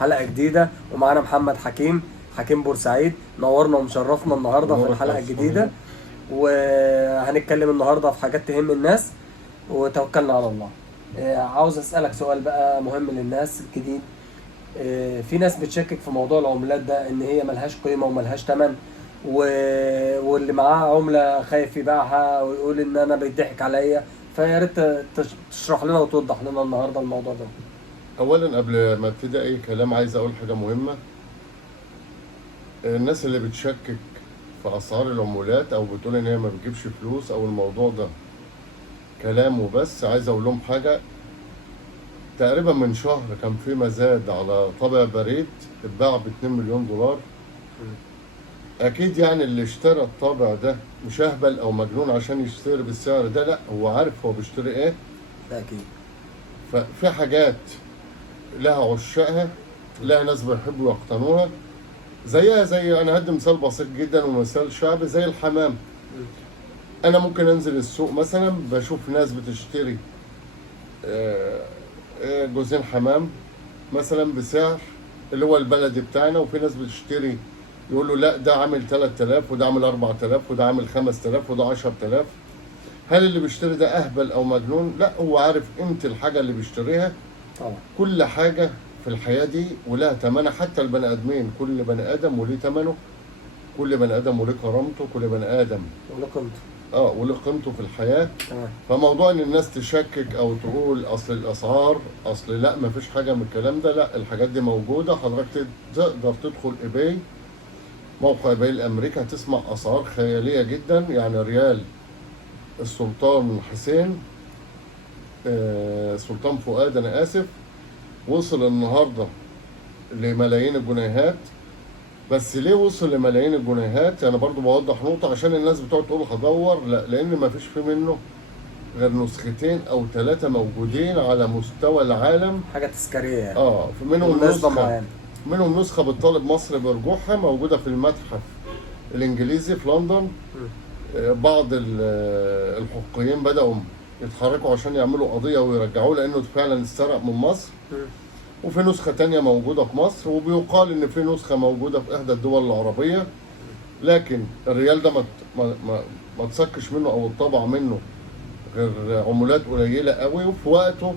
حلقة جديدة ومعانا محمد حكيم بورسعيد. نورنا ومشرفنا النهاردة في الحلقة الجديدة، وهنتكلم النهاردة في حاجات تهم الناس وتوكلنا على الله. عاوز أسألك سؤال بقى مهم للناس الجديد. في ناس بتشكك في موضوع العملات ده إن هي ملهاش قيمة وملهاش تمن، واللي معاه عملة خايف يبيعها ويقول إن أنا بيضحك عليا. فيا ريت تشرح لنا وتوضح لنا النهاردة الموضوع ده. اولا قبل ما ابتدي اي كلام عايز اقول حاجه مهمه. الناس اللي بتشكك في اسعار العمولات او بتقول ان هي ما بتجيبش فلوس او الموضوع ده كلام وبس، عايز اقول لهم حاجه. تقريبا من شهر كان في مزاد على طابع بريد اتباع ب 2 مليون دولار. اكيد يعني اللي اشترى الطابع ده مش اهبل او مجنون عشان يشتري بالسعر ده، لا هو عارف هو بيشتري ايه. ده أكيد. ففي حاجات لها عشاقها، لها ناس بيحبوا يقتنوها. زيها زي، انا هدي مثال بسيط جدا ومثال شعبي زي الحمام. انا ممكن انزل السوق مثلا بشوف ناس بتشتري جوزين حمام مثلا بسعر اللي هو البلدي بتاعنا، وفي ناس بتشتري يقولوا لا ده عامل 3000 وده عامل 4000 وده عامل 5000 وده 10000. هل اللي بيشتري ده اهبل او مجنون؟ لا، هو عارف قيمة الحاجة اللي بيشتريها. طبعا. كل حاجة في الحياة دي ولها ثمنها، حتى البني آدمين، كل بني آدم وليه ثمنه، كل بني آدم وليه كرامته، كل بني آدم ولا قيمته. وليه قيمته في الحياة. تمام. فموضوع إن الناس تشكك أو تقول أصل الأسعار، أصل لا مفيش حاجة من الكلام ده، لا الحاجات دي موجودة. حضرتك تقدر تدخل إيباي، موقع إيباي الأمريكي، هتسمع أسعار خيالية جدا. يعني ريال السلطان حسين، سلطان فؤاد أنا آسف، وصل النهارده لملايين الجنيهات. بس ليه وصل لملايين الجنيهات؟ انا برضو بوضح نقطه عشان الناس بتقعد تقول هدور، لا، لان ما فيش في منه غير نسختين او 3 موجودين على مستوى العالم. حاجه تذكاريه يعني. في منهم بالنسبة نسخه معينة. منهم نسخه بالطالب مصر برجوعها موجوده في المتحف الانجليزي في لندن. بعض الحقوقيين بداوا يتحركوا عشان يعملوا قضيه ويرجعوه لانه فعلا اتسرق من مصر. وفي نسخة تانية موجودة في مصر، وبيقال إن في نسخة موجودة في إحدى الدول العربية. لكن الريال ده ما تسكش منه أو اتطبع منه غير عمولات قليلة قوي، وفي وقته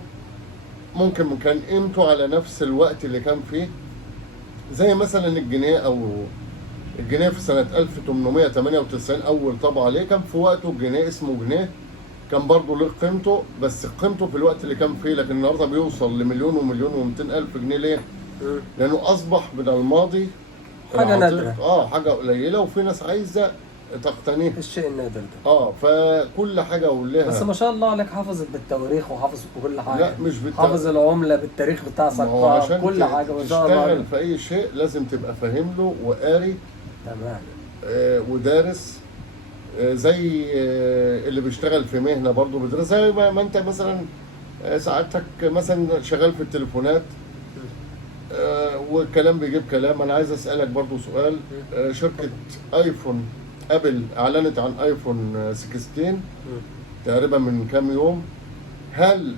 ممكن كان قيمته على نفس الوقت اللي كان فيه. زي مثلا الجنيه، أو الجنيه في سنة 1898 أول طبعة عليه كان في وقته الجنيه اسمه جنيه، كان برضه له قيمته، بس قيمته في الوقت اللي كان فيه. لكن النهارده بيوصل لمليون ومليون و200 ألف جنيه. ليه؟ لأنه أصبح من الماضي حاجه نادره. حاجة قليلة، وفي ناس عايزة تقتنيه. الشيء النادر ده. فكل حاجة ولها. بس ما شاء الله عليك حافظ بالتواريخ وحافظ بكل حاجه. لا مش حافظ العمله بالتاريخ بتاع سقطها، كل حاجه ما شاء الله. تشتغل في أي شيء لازم تبقى فاهم له وقاري. تمام. ودارس. زي اللي بيشتغل في مهنة برضه بيدرس، زي ما انت مثلا ساعتك مثلا شغال في التليفونات، والكلام بيجيب كلام. انا عايز اسألك برضه سؤال. شركة ايفون، ابل اعلنت عن ايفون 16 تقريبا من كام يوم. هل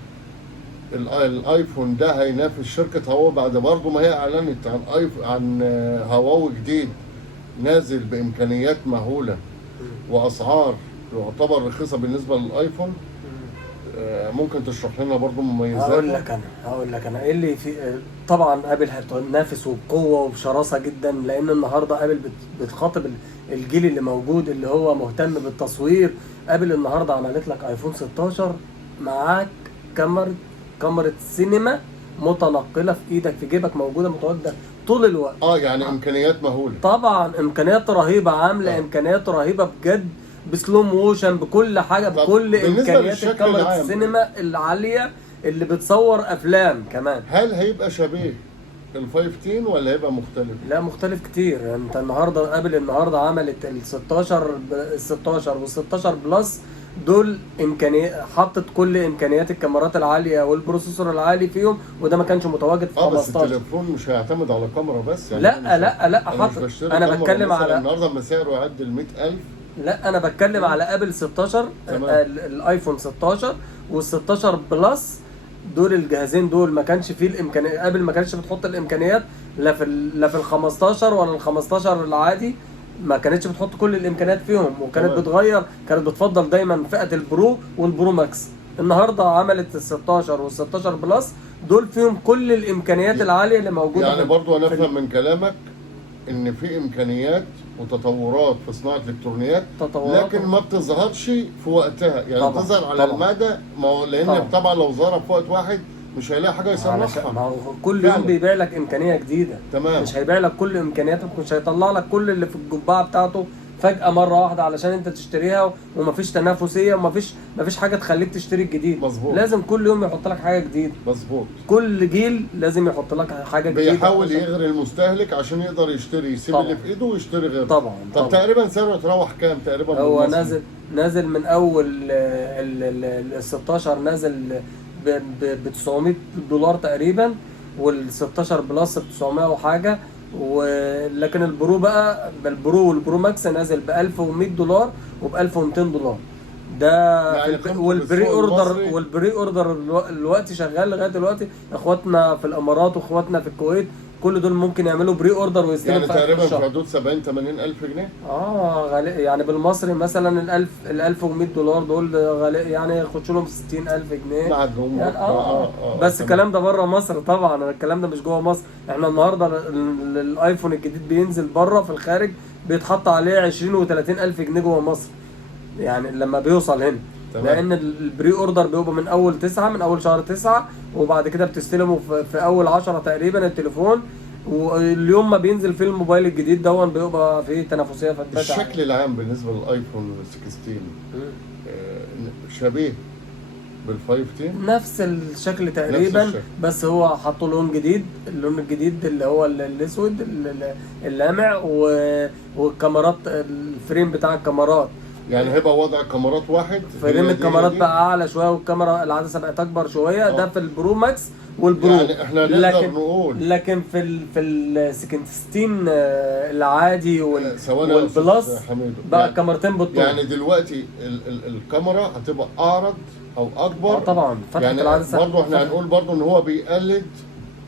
الايفون ده هينافس شركة هواوي بعد برضه ما هي اعلنت عن هواوي جديد نازل بامكانيات مهولة واسعار يعتبر رخيصه بالنسبه للايفون؟ ممكن تشرح لنا برضو مميزات؟ هقول لك انا ايه اللي في. طبعا ابل هتنافس وبقوه وبشراسه جدا، لان النهارده ابل بتخاطب الجيل اللي موجود اللي هو مهتم بالتصوير. ابل النهارده عملت لك ايفون 16 معاك كاميرا سينما متنقله في ايدك في جيبك، موجوده متواجده طول الوقت. يعني امكانيات مهوله. طبعا امكانيات رهيبه، عامله امكانيات رهيبه بجد، بسلو موشن، بكل حاجه، بكل امكانيات الكاميرا السينما العاليه اللي بتصور افلام كمان. هل هيبقى شبيه ال 15 ولا هيبقى مختلف؟ لا مختلف كتير. انت النهارده ابل عملت ال 16 وال 16 بلس، دول حطت كل امكانيات الكاميرات العاليه والبروسيسور العالي فيهم، وده ما كانش متواجد في 15. بس التليفون مش هيعتمد على كاميرا بس يعني. لا حاطط. انا بتكلم على النهارده لما سعره يعدي ال 100,000. لا انا بتكلم على ابل 16 الايفون 16 وال 16 بلس. دول الجهازين دول ما كانش فيه الامكانيات، ابل ما كانتش بتحط الامكانيات لا في ال 15 ولا ال 15 العادي، ما كانتش بتحط كل الامكانيات فيهم، وكانت تمام. بتغير، كانت بتفضل دايما فئه البرو والبرو ماكس. النهارده عملت ال 16 وال 16 بلس، دول فيهم كل الامكانيات العاليه اللي موجوده يعني برضو انا في افهم من كلامك ان في امكانيات وتطورات في صناعه الالكترونيات، تطورات. لكن ما بتظهرش في وقتها، يعني طبعاً، بتظهر على طبعاً. المدى، ما هو لان طبعاً. طبعا لو ظهرت في وقت واحد مش هيلاقي حاجه ما يصنعها. هو كل يوم فعلاً. بيبيع لك امكانيه جديده. تمام. مش هيبيع لك كل امكانياتك، مش هيطلع لك كل اللي في القبعه بتاعته فجاه مره واحده علشان انت تشتريها، ومفيش تنافسيه ومفيش حاجه تخليك تشتري الجديد. مظبوط. لازم كل يوم يحط لك حاجه جديده، مظبوط. كل جيل لازم يحط لك حاجه جديده. بيحاول علشان- يغري المستهلك عشان يقدر يشتري، يسيب طبعاً. اللي في ايده ويشتري غيره. طبعا طب تقريبا سعره يتراوح كام تقريبا هو بالمصري؟ نازل من اول ال 16 نازل ب 900 دولار تقريبا، وال 16 بلس ب 900 وحاجه، ولكن البرو بقى، البرو والبرو ماكس نازل ب 1100 دولار وب 1200 دولار. ده يعني والبري بالسوق اوردر، المصري. والبري اوردر الوقت شغال لغايه دلوقتي. اخواتنا في الامارات واخواتنا في الكويت كل دول ممكن يعملوا بري اوردر ويستلموا يعني في آخر تقريبا في الشهر. حدود 70 80 الف جنيه. يعني بالمصري مثلا ال 1100 دولار دول غالي، يعني يخش لهم 60000 جنيه مع الجمهور. يعني بس تمام. الكلام ده بره مصر طبعا، الكلام ده مش جوه مصر. احنا النهارده الايفون الجديد بينزل بره في الخارج بيتحط عليه 20 و30 الف جنيه جوه مصر، يعني لما بيوصل هنا. تمام. لان البري اوردر بيبقى من اول 9، من اول شهر 9، وبعد كده بتستلمه في اول 10 تقريبا التليفون، واليوم ما بينزل فيه الموبايل الجديد دون بيبقى فيه تنافسيه في البتاع. الشكل العام بالنسبه للايفون 16 شبيه بال 15. نفس الشكل تقريبا، الشكل. بس هو حطوا لون جديد، اللون الجديد اللي هو الاسود اللامع، والكاميرات الفريم بتاع الكاميرات، يعني هيبقى وضع كاميرات واحد، فريم هي الكاميرات دي. بقى اعلى شويه، والكاميرا العدسه بقت اكبر شويه. ده في البرو ماكس والبرو. يعني احنا نقدر نقول لكن في ال 16 العادي ثواني يا أستاذ والبلس حميدو. بقى يعني كاميرتين بالطول. يعني دلوقتي الكاميرا هتبقى اعرض او اكبر. طبعا فتحه يعني العدسه برضه احنا هنقول برضه ان هو بيقلد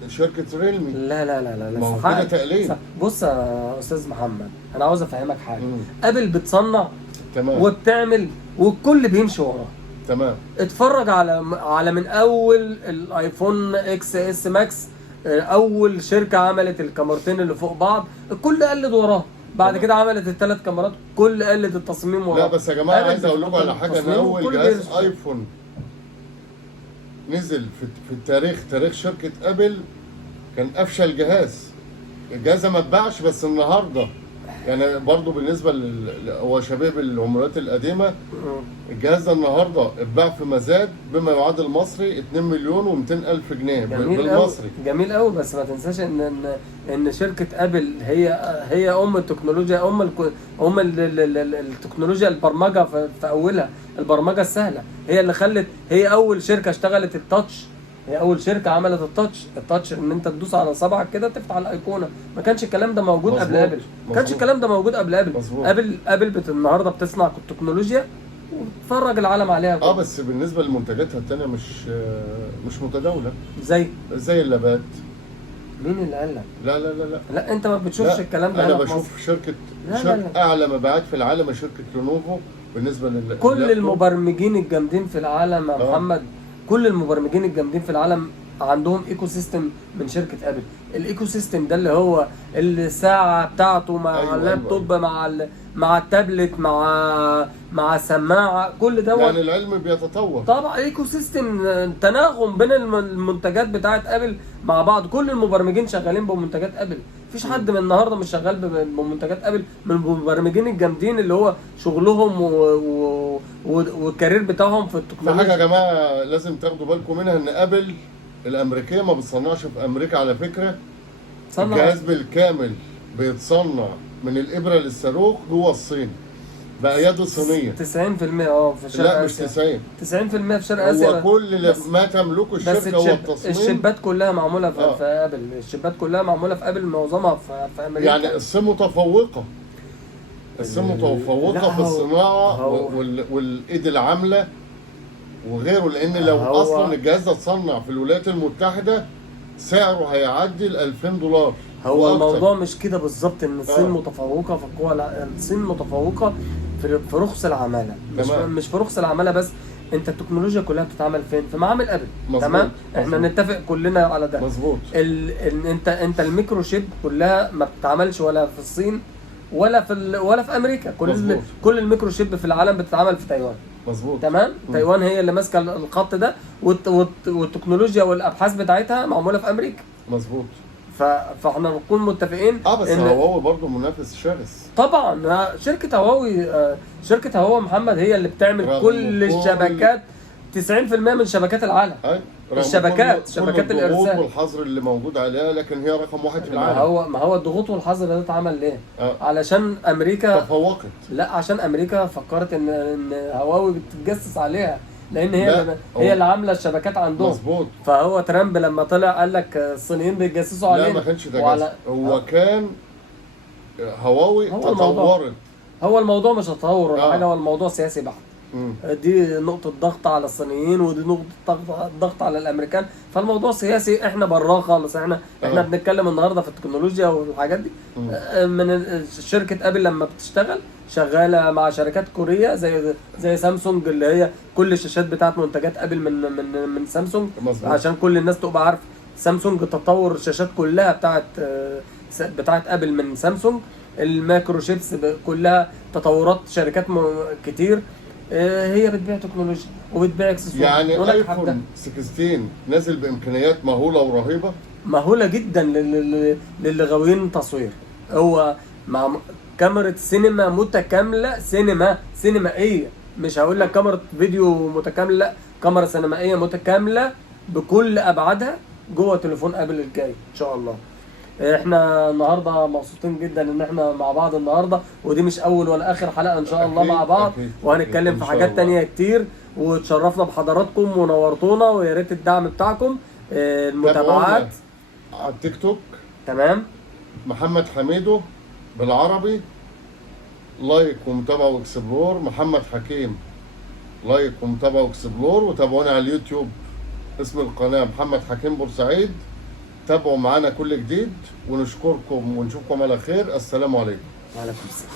شركه ريلمي. لا لا لا لا ما هو صح. كده تقليد. بص يا استاذ محمد، انا عاوز افهمك حاجه. مم. ابل بتصنع تمام. وبتعمل والكل بيمشي وراها. تمام. اتفرج على من اول الايفون اكس اس ماكس، اول شركه عملت الكاميرتين اللي فوق بعض الكل قلد وراها. بعد كده عملت الثلاث كاميرات كل قلد التصميم وراها. لا بس يا جماعه عايز اقول لكم على حاجه، ان التصميم اول وكل جهاز بيرسم. ايفون نزل في التاريخ، تاريخ شركه ابل، كان افشل جهاز. الجهاز ما اتباعش، بس النهارده يعني برضو بالنسبه هو شباب العملات القديمه، الجهاز ده النهارده اتباع في مزاد بما يعادل مصري 2 مليون و200 الف جنيه بالمصري. جميل قوي، بس ما تنساش ان شركه ابل هي ام التكنولوجيا، ام التكنولوجيا، البرمجه في اولها، البرمجه السهله هي اللي خلت، هي اول شركه اشتغلت التاتش، هي اول شركه عملت التاتش ان انت تدوس على صبعك كده تفتح الايقونه. ما كانش الكلام ده موجود قبل ابل، ما كانش الكلام ده موجود قبل ابل. ابل النهارده بتصنع التكنولوجيا وتفرج العالم عليها. بس بالنسبه لمنتجاتها الثانيه مش متداوله، زي اللابات. مين اللي قال لك؟ لا لا لا لا لا انت ما بتشوفش الكلام ده. انا بشوف شركه اعلى مبيعات في العالم شركه لينوفو بالنسبه كل المبرمجين الجامدين في العالم يا محمد، كل المبرمجين الجامدين في العالم عندهم ايكو سيستم من شركه ابل. الايكو سيستم ده اللي هو الساعه بتاعته مع اللابتوب مع التابلت مع السماعه، كل ده يعني العلم بيتطور طبعا. ايكو سيستم تناغم بين المنتجات بتاعت ابل مع بعض. كل المبرمجين شغالين بمنتجات ابل، مفيش حد من النهارده مش شغال بمنتجات ابل من المبرمجين الجامدين اللي هو شغلهم والكارير بتاعهم في التكنولوجيا. في حاجه يا جماعه لازم تاخدوا بالكم منها، ان ابل الامريكيه ما بتصنعش في امريكا على فكره. الجهاز بالكامل بيتصنع من الابره للصاروخ جوه الصين بايادي صينيه 90% في شرق لا آسيا. مش 90%، 90% في شرق اسيا. هو كل ما تملكه الشركه هو التصميم. الشيبات كلها معموله في ابل، الشيبات كلها معموله في ابل، معظمها في امريكا. يعني الصين متفوقه، الصين متفوقه في الصناعه والايد العامله وغيره، لان لو هو- اصلا الجهاز ده اتصنع في الولايات المتحده سعره هيعدي ال $2000. هو وأكتر. الموضوع مش كده بالظبط، ان الصين آه. متفوقه في القوى الصين متفوقه في رخص العماله، تمام. مش في رخص العماله بس. انت التكنولوجيا كلها بتتعمل فين؟ في معامل ابل. مظبوط. تمام، احنا مظبوط. نتفق كلنا على ده. مظبوط. انت الميكروشيب كلها ما بتتعملش ولا في الصين ولا في امريكا. مظبوط. كل الميكروشيب في العالم بتتعمل في تايوان. مظبوط. تمام، تايوان هي اللي ماسكه الخط ده، والتكنولوجيا والابحاث بتاعتها معموله في امريكا. مظبوط. فاحنا نكون متفقين بس هواوي برضه منافس شرس. طبعا شركه هواوي محمد هي اللي بتعمل رغم كل الشبكات، 90% من شبكات العالم. رغم شبكات كل الارسال الضغوط والحظر اللي موجود عليها، لكن هي رقم 1 في العالم. ما هو الضغوط والحظر ده اتعمل ليه؟ آه. علشان امريكا تفوقت. لا، عشان امريكا فكرت ان هواوي بتتجسس عليها، لان لا، هي اللي عامله الشبكات عندهم. مظبوط. فهو ترامب لما طلع قال لك الصينيين بيتجسسوا علينا. لا، ما كانش تجسس، هو كان هواوي تطورت. هو الموضوع مش تطور ولا آه. حاجه، هو الموضوع سياسي بحت. دي نقطة ضغط على الصينيين، ودي نقطة ضغط على الأمريكان، فالموضوع سياسي، احنا براه خالص. احنا بنتكلم النهارده في التكنولوجيا والحاجات دي. من شركة أبل لما بتشتغل شغالة مع شركات كورية زي سامسونج، اللي هي كل الشاشات بتاعت منتجات أبل من سامسونج. مظبوط. عشان كل الناس تبقى عارفة، سامسونج تطور الشاشات كلها بتاعت أبل من سامسونج. المايكرو شيبس كلها تطورات شركات كتير. هي بتبيع تكنولوجيا وبتبيع اكسسوارات. يعني ايفون 16 نازل بامكانيات مهوله ورهيبه، مهوله جدا للي غاويين تصوير. هو مع كاميرا سينما متكامله، سينمائيه، مش هقول لك كاميرا فيديو متكامله، لا، كاميرا سينمائيه متكامله بكل ابعادها جوه تليفون ابل الجاي ان شاء الله. احنا النهارده مبسوطين جدا ان احنا مع بعض النهارده، ودي مش اول ولا اخر حلقه ان شاء الله مع بعض. وهنتكلم في حاجات تانية كتير، وتشرفنا بحضراتكم ونورتونا، ويا ريت الدعم بتاعكم، المتابعات على التيك توك. تمام، محمد حميدو بالعربي، لايك ومتابعه واكسبلور. محمد حكيم، لايك ومتابعه واكسبلور. وتابعونا على اليوتيوب، اسم القناه محمد حكيم بورسعيد. تابعوا معانا كل جديد، ونشكركم ونشوفكم على خير. السلام عليكم. وعليكم السلام.